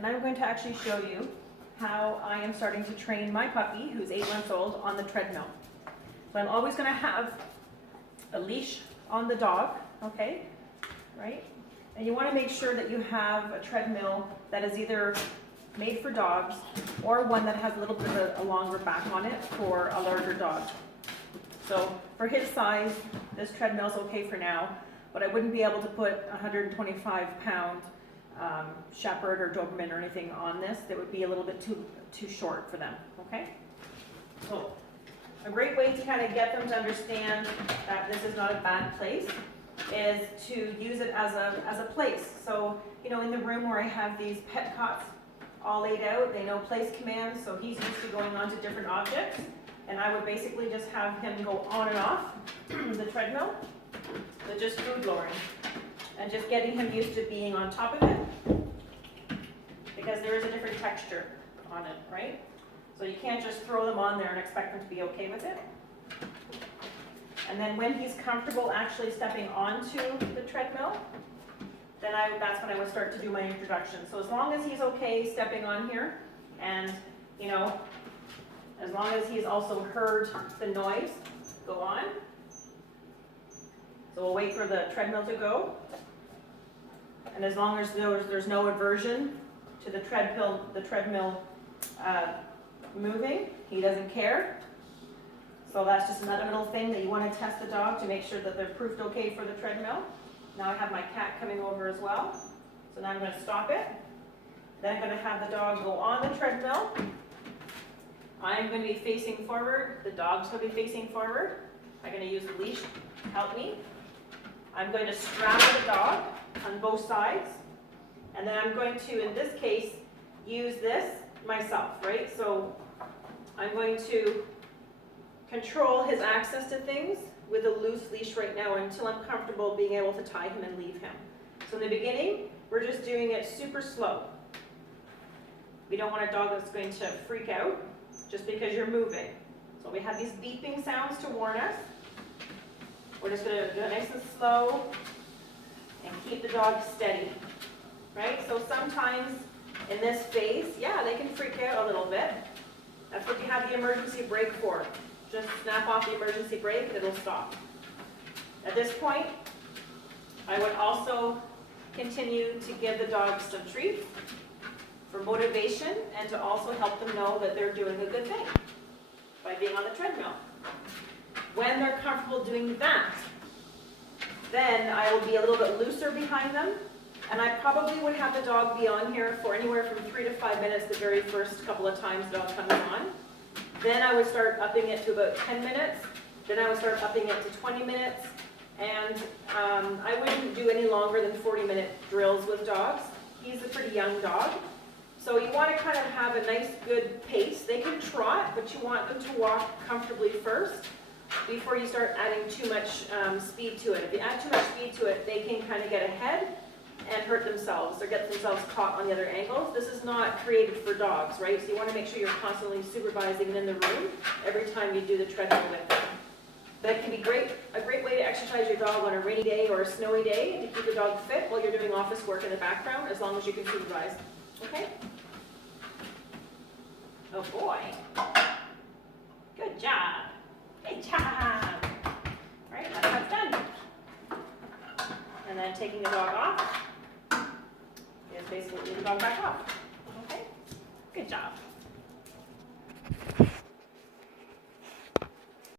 and I'm going to actually show you how I am starting to train my puppy, who's 8 months old, on the treadmill. So I'm always going to have a leash on the dog, okay, right? And you want to make sure that you have a treadmill that is either made for dogs or one that has a little bit of a longer back on it for a larger dog. So for his size, this treadmill is okay for now, but I wouldn't be able to put a 125-pound Shepherd or Doberman or anything on this. That would be a little bit too short for them, okay? So a great way to kind of get them to understand that this is not a bad place is to use it as a place. So, you know, in the room where I have these pet cots all laid out, they know place commands, so he's used to going on to different objects, and I would basically just have him go on and off the treadmill, so just food lowering, and just getting him used to being on top of it, because there is a different texture on it, right? So you can't just throw them on there and expect them to be okay with it. And then when he's comfortable actually stepping onto the treadmill, then that's when I would start to do my introduction. So as long as he's okay stepping on here, and you know, as long as he's also heard the noise go on. So we'll wait for the treadmill to go. And as long as there's no aversion to the treadmill moving, he doesn't care. So that's just another little thing that you want to test the dog to make sure that they're proofed okay for the treadmill. Now I have my cat coming over as well. So now I'm going to stop it. Then I'm going to have the dog go on the treadmill. I'm going to be facing forward. The dog's going to be facing forward. I'm going to use the leash to help me. I'm going to straddle the dog on both sides. And then I'm going to, in this case, use this myself, right? So I'm going to control his access to things with a loose leash right now until I'm comfortable being able to tie him and leave him. So in the beginning, we're just doing it super slow. We don't want a dog that's going to freak out just because you're moving. So we have these beeping sounds to warn us. We're just going to do it nice and slow and keep the dog steady, right? So sometimes in this phase, yeah, they can freak out a little bit. That's what you have the emergency brake for. Just snap off the emergency brake and it'll stop. At this point, I would also continue to give the dogs some treats for motivation and to also help them know that they're doing a good thing by being on the treadmill. When they're comfortable doing that, then I will be a little bit looser behind them, and I probably would have the dog be on here for anywhere from 3 to 5 minutes the very first couple of times the dog comes on. Then I would start upping it to about 10 minutes. Then I would start upping it to 20 minutes. And I wouldn't do any longer than 40-minute drills with dogs. He's a pretty young dog. So you want to kind of have a nice, good pace. They can trot, but you want them to walk comfortably first before you start adding too much speed to it. If you add too much speed to it, they can kind of get ahead and hurt themselves or get themselves caught on the other angles. This is not created for dogs, right? So you want to make sure you're constantly supervising in the room every time you do the treadmill with them. That can be a great way to exercise your dog on a rainy day or a snowy day to keep the dog fit while you're doing office work in the background, as long as you can supervise. Okay? Oh boy. Good job. Good job. All right, that's done. And then taking the dog off is basically leave the dog back off. Okay? Good job.